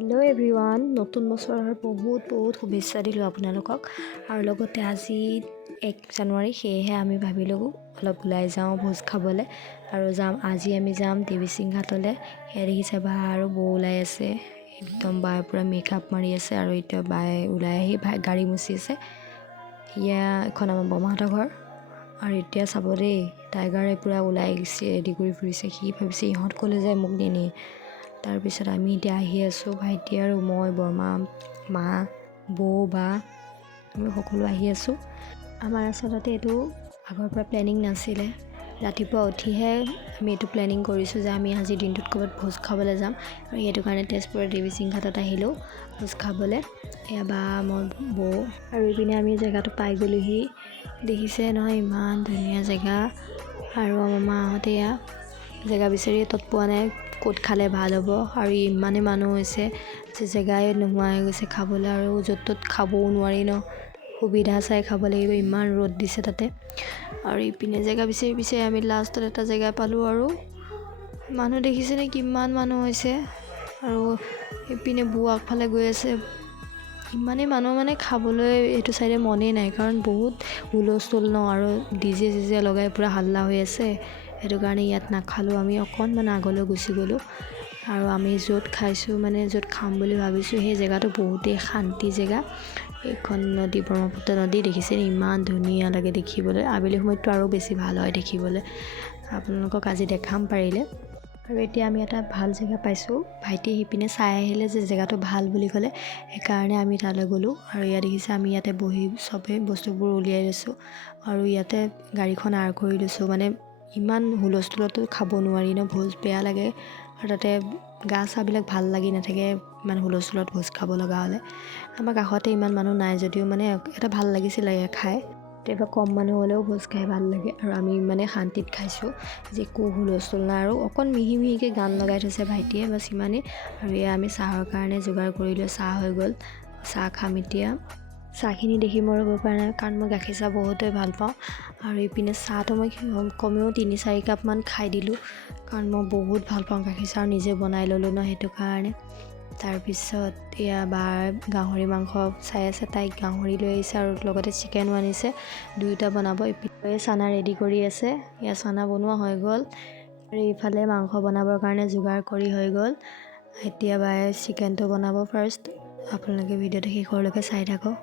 Hello' everyone, নতুন বছৰৰ বহুত শুভেচ্ছা দিলোঁ আপোনালোকক। আৰু লগতে আজি 1 জানুৱাৰী, সেয়েহে আমি ভাবিলোঁ অলপ ওলাই যাওঁ ভোজ খাবলৈ। আৰু আজি আমি যাম দেৱীসিং ঘাটলৈ। সেয়া দেখিছে বা আৰু বৌ ওলাই আছে, একদম বায়ে পূৰা মেকআপ মাৰি আছে। আৰু এতিয়া বায়ে ওলাই আহি গাড়ী মুচি আছে। সেয়া এখন আমাৰ বৰমাহঁতৰ ঘৰ। আৰু এতিয়া চাব দেই, টাইগাৰে পূৰা ওলাই গৈছে, ৰেডি কৰি ফুৰিছে। সি ভাবিছে ইহঁত ক'লৈ যায়, মোক নিনিয়ে। তাৰপিছত আমি এতিয়া আহি আছোঁ, ভাইটি আৰু মই, বৰমা, মা, বৌ, বা, আমি সকলো আহি আছোঁ। আমাৰ আচলতে এইটো আগৰ পৰা প্লেনিং নাছিলে। ৰাতিপুৱা উঠিহে আমি এইটো প্লেনিং কৰিছোঁ যে আমি আজিৰ দিনটোত ক'ৰবাত ভোজ খাবলৈ যাম। আৰু সেইটো কাৰণে তেজপুৰৰ দেৱীসিং ঘাটত আহিলোঁ ভোজ খাবলৈ। এয়া বা, মই, বৌ। আৰু ইপিনে আমি জেগাটো পাই গ'লোহি। দেখিছে নহয়, ইমান ধুনীয়া জেগা। আৰু আমাৰ মাহঁতে এয়া জেগা বিচাৰি তত পোৱা নাই, ক'ত খালে ভাল হ'ব। আৰু ইমানেই মানুহ হৈছে যে জেগাই নোহোৱা হৈ গৈছে খাবলৈ। আৰু য'ত ত'ত খাবও নোৱাৰি ন, সুবিধা চাই খাব লাগিব, ইমান ৰ'দ দিছে তাতে। আৰু ইপিনে জেগা বিচাৰি আমি লাষ্টত এটা জেগা পালোঁ। আৰু মানুহ দেখিছেনে কিমান মানুহ হৈছে। আৰু ইপিনে বৌ আগফালে গৈ আছে। ইমানেই মানুহ মানে খাবলৈ এইটো চাইডে মনেই নাই, কাৰণ বহুত হুলস্থুল ন। আৰু ডিজে লগাই পূৰা হাল্লা হৈ আছে। সেইটো কাৰণে ইয়াত নাখালোঁ, আমি অকণমান আগলৈ গুচি গ'লোঁ। আৰু আমি য'ত খাইছোঁ, মানে য'ত খাম বুলি ভাবিছোঁ, সেই জেগাটো বহুতেই শান্তি জেগা। এইখন নদী, ব্ৰহ্মপুত্ৰ নদী। দেখিছে ইমান ধুনীয়া লাগে দেখিবলৈ। আবেলি সময়ততো আৰু বেছি ভাল হয় দেখিবলৈ। আপোনালোকক আজি দেখাম পাৰিলে। আৰু এতিয়া আমি এটা ভাল জেগা পাইছোঁ। ভাইটিয়ে সিপিনে চাই আহিলে যে জেগাটো ভাল বুলি ক'লে, সেইকাৰণে আমি তালৈ গ'লোঁ। আৰু ইয়াত দেখিছে আমি ইয়াতে বহি চবেই বস্তুবোৰ উলিয়াই লৈছোঁ। আৰু ইয়াতে গাড়ীখন আঁৰ কৰি লৈছোঁ, মানে ইমান হুলস্থুলতো খাব নোৱাৰি ন, ভোজ বেয়া লাগে। আৰু তাতে গা চাবিলাক ভাল লাগি নাথাকে ইমান হুলস্থুলত ভোজ খাব লগা হ'লে। আমাৰ কাষতে ইমান মানুহ নাই যদিও মানে এটা ভাল লাগিছিলে খাই। কেতিয়াবা কম মানুহ হ'লেও ভোজ খাই ভাল লাগে। আৰু আমি মানে শান্তিত খাইছোঁ যে একো হুলস্থুল নাই। আৰু অকণ মিহিকৈ গান লগাই থৈছে ভাইটিয়ে, বাছ সিমানেই। আৰু এয়া আমি চাহৰ কাৰণে যোগাৰ কৰিলোঁ, চাহ হৈ গ'ল। চাহ খাম এতিয়া। চাহখিনি দেখি মই ৰ'ব পৰা নাই, কাৰণ মই গাখীৰ চাহ বহুতেই ভাল পাওঁ। আৰু ইপিনে চাহটো মই কমেও 3-4 কাপমান খাই দিলোঁ, কাৰণ মই বহুত ভাল পাওঁ গাখীৰ চাহ। আৰু নিজে বনাই ল'লোঁ ন, সেইটো কাৰণে। তাৰপিছত এয়া বাৰ গাহৰি মাংস চাই আছে, তাইক গাহৰি লৈ আহিছে আৰু লগতে চিকেনো আনিছে, দুয়োটা বনাব। ইপিনে চানা ৰেডি কৰি আছে, এয়া চানা বনোৱা হৈ গ'ল। আৰু ইফালে মাংস বনাবৰ কাৰণে যোগাৰ কৰি হৈ গ'ল। এতিয়া বায়ে চিকেনটো বনাব ফাৰ্ষ্ট। আপোনালোকে ভিডিঅ'টো শেষলৈকে চাই থাকক।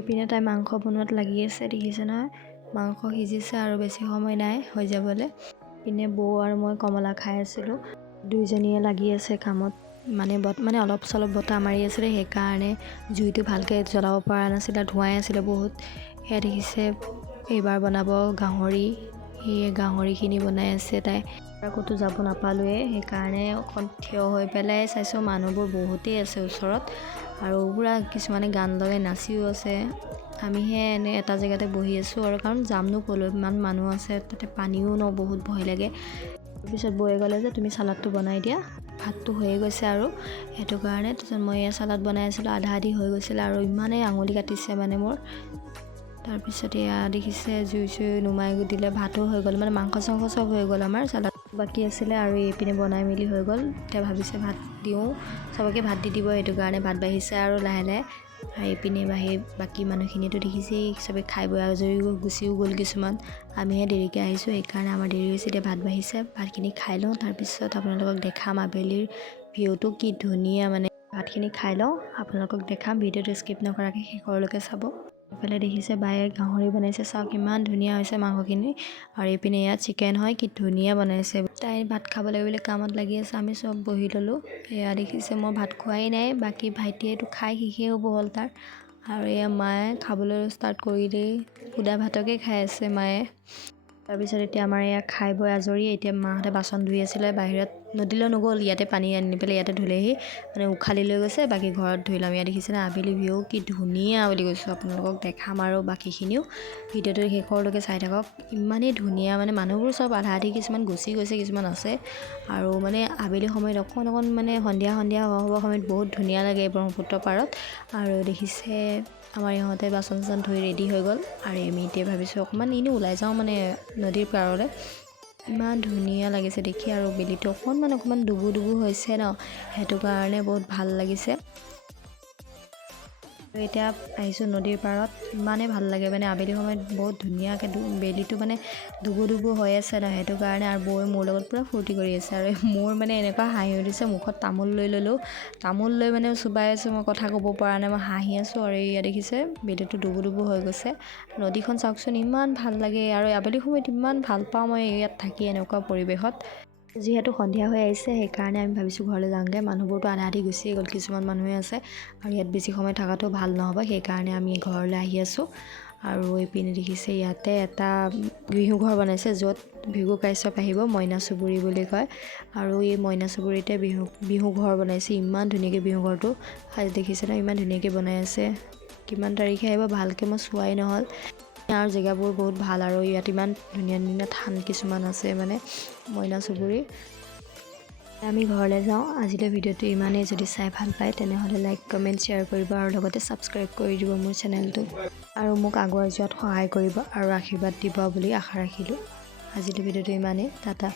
ইপিনে তাই মাংস বনোৱাত লাগি আছে, দেখিছে নহয়। মাংস সিজিছে আৰু বেছি সময় নাই হৈ যাবলৈ। ইপিনে বৌ আৰু মই কমলা খাই আছিলোঁ। দুইজনীয়ে লাগি আছে কামত। মানে অলপ চলপ বতাহ মাৰি আছিলে, সেইকাৰণে জুইটো ভালকৈ জ্বলাব পৰা নাছিলে, ধোঁৱাই আছিলে বহুত। সেয়া দেখিছে এইবাৰ বনাব গাহৰি। সেয়ে গাহৰিখিনি বনাই আছে তাই। ক'তো যাব নাপালোৱে, সেইকাৰণে অকণ থিয় হৈ পেলাই চাইছোঁ। মানুহবোৰ বহুতেই আছে ওচৰত, আৰু পূৰা কিছুমানে গান লগাই নাচিও আছে। আমিহে এনে এটা জেগাতে বহি আছোঁ। আৰু কাৰণ যামনো ক'লৈ, ইমান মানুহ আছে, তাতে পানীও ন, বহুত ভয় লাগে। তাৰপিছত বৌয়ে ক'লে যে তুমি চালাডটো বনাই দিয়া, ভাতটো হৈয়ে গৈছে। আৰু সেইটো কাৰণে তাৰপিছত মই এয়া চালাড বনাই আছিলোঁ, আধা আধি হৈ গৈছিলে। আৰু ইমানেই আঙুলি কাটিছে মানে মোৰ। তাৰপিছত এয়া দেখিছে জুই নুমাই দিলে, ভাতো হৈ গ'ল, মানে মাংস চাংস চব হৈ গ'ল। আমাৰ চালাড বাকী আছিলে, আৰু এইপিনে বনাই মেলি হৈ গ'ল। এতিয়া ভাবিছে ভাত দিওঁ, চবকে ভাত দি দিব, সেইটো কাৰণে ভাত বাঢ়িছে আৰু লাহে লাহে। আৰু এইপিনে বাকী মানুহখিনিতো দেখিছেই, চবে খাই বৈ আজৰি গুচিও গ'ল কিছুমান। আমিহে দেৰিকৈ আহিছোঁ, সেইকাৰণে আমাৰ দেৰি হৈছে। এতিয়া ভাত বাঢ়িছে, ভাতখিনি খাই লওঁ, তাৰপিছত আপোনালোকক দেখাম আবেলিৰ ভিউটো কি ধুনীয়া। মানে ভাতখিনি খাই লওঁ, আপোনালোকক দেখাম। ভিডিঅ'টো স্কিপ নকৰাকৈ শেষলৈকে চাব। এইফালে দেখিছে বায়ে গাহৰি বনাইছে, চাওক ইমান ধুনীয়া হৈছে মাংসখিনি। আৰু এইপিনে ইয়াত চিকেন হয়, কি ধুনীয়া বনাইছে। তাই ভাত খাবলৈ বুলি কামত লাগি আছে, আমি চব বহি ল'লোঁ। এয়া দেখিছে মই ভাত খোৱাই নাই, বাকী ভাইটিয়েটো খাই শেষেই হ'ব হ'ল তাৰ। আৰু এয়া মায়ে খাবলৈ ষ্টাৰ্ট কৰিলেই, সুদা ভাতকে খাই আছে মায়ে। তাৰপিছত এতিয়া আমাৰ এয়া খাই বৈ আজৰি। এতিয়া মাহঁতে বাচন ধুই আছিলে, বাহিৰত নদীলৈ নগ'ল, ইয়াতে পানী আনি পেলাই ইয়াতে ধুলেহি, মানে উখালি লৈ গৈছে। বাকী ঘৰত ধুই ল'ম। ইয়াত দেখিছেনে আবেলি ভিউ কি ধুনীয়া বুলি কৈছোঁ, আপোনালোকক দেখাম আৰু বাকীখিনিও। ভিডিঅ'টো শেষলৈকে চাই থাকক, ইমানেই ধুনীয়া। মানে মানুহবোৰ চব আধা আধি, কিছুমান গুচি গৈছে, কিছুমান আছে। আৰু মানে আবেলি সময়ত অকণ মানে সন্ধিয়া হ'ব সময়ত বহুত ধুনীয়া লাগে ব্ৰহ্মপুত্ৰ পাৰত। আৰু দেখিছে আমাৰ ইহঁতে বাচন চাচন ধুই ৰেডি হৈ গ'ল। আৰু আমি এতিয়া ভাবিছোঁ অকণমান এনেই ওলাই যাওঁ, মানে নদীৰ পাৰলৈ। ইমান ধুনীয়া লাগিছে দেখি আৰু বেলিটো অকণমান ডুবু হৈছে ন, সেইটো কাৰণে বহুত ভাল লাগিছে। এতিয়া আহিছোঁ নদীৰ পাৰত, ইমানেই ভাল লাগে মানে আবেলি সময়ত বহুত ধুনীয়াকৈ বেলিটো মানে ডুবু হৈ আছে ন, সেইটো কাৰণে আৰু বৌয়ে মোৰ লগত পূৰা ফূৰ্তি কৰি আছে। আৰু মোৰ মানে এনেকুৱা হাঁহি উঠিছে, মুখত তামোল লৈ ল'লোঁ, তামোল লৈ মানে চোবাই আছোঁ, মই কথা ক'ব পৰা নাই, মই হাঁহি আছোঁ। আৰু এয়া দেখিছে বেলিটো ডুবু হৈ গৈছে। নদীখন চাওকচোন ইমান ভাল লাগে, আৰু আবেলি সময়ত ইমান ভাল পাওঁ মই ইয়াত থাকি এনেকুৱা পৰিৱেশত। যিহেতু সন্ধিয়া হৈ আহিছে সেইকাৰণে আমি ভাবিছোঁ ঘৰলৈ যাওঁগৈ। মানুহবোৰতো আধা আধি গুচিয়ে গ'ল, কিছুমান মানুহে আছে, আৰু ইয়াত বেছি সময় থকাটো ভাল নহ'ব, সেইকাৰণে আমি ঘৰলৈ আহি আছোঁ। আৰু এইপিনে দেখিছে ইয়াতে এটা বিহু ঘৰ বনাইছে, য'ত ভিগু কাশ্যপ আহিব, মইনা চুবুৰী বুলি কয়। আৰু এই মইনা চুবুৰীতে বিহু ঘৰ বনাইছে, ইমান ধুনীয়াকৈ বিহু ঘৰটো দেখিছে ন, ইমান ধুনীয়াকৈ বনাই আছে। কিমান তাৰিখে আহিব ভালকৈ মই চোৱাই নহ'ল। আৰু জেগাবোৰ বহুত ভাল, আৰু ইয়াত ইমান ধুনীয়া থান কিছুমান আছে মানে মইনা চুবুৰী। আমি ঘৰলৈ যাওঁ। আজিলৈ ভিডিঅ'টো ইমানেই। যদি চাই ভাল পায় তেনেহ'লে লাইক কমেণ্ট শ্বেয়াৰ কৰিব, আৰু লগতে ছাবস্ক্ৰাইব কৰি দিব মোৰ চেনেলটো, আৰু মোক আগুৱাই যোৱাত সহায় কৰিব আৰু আশীৰ্বাদ দিব বুলি আশা ৰাখিলোঁ। আজিলৈ ভিডিঅ'টো ইমানেই। টাটা।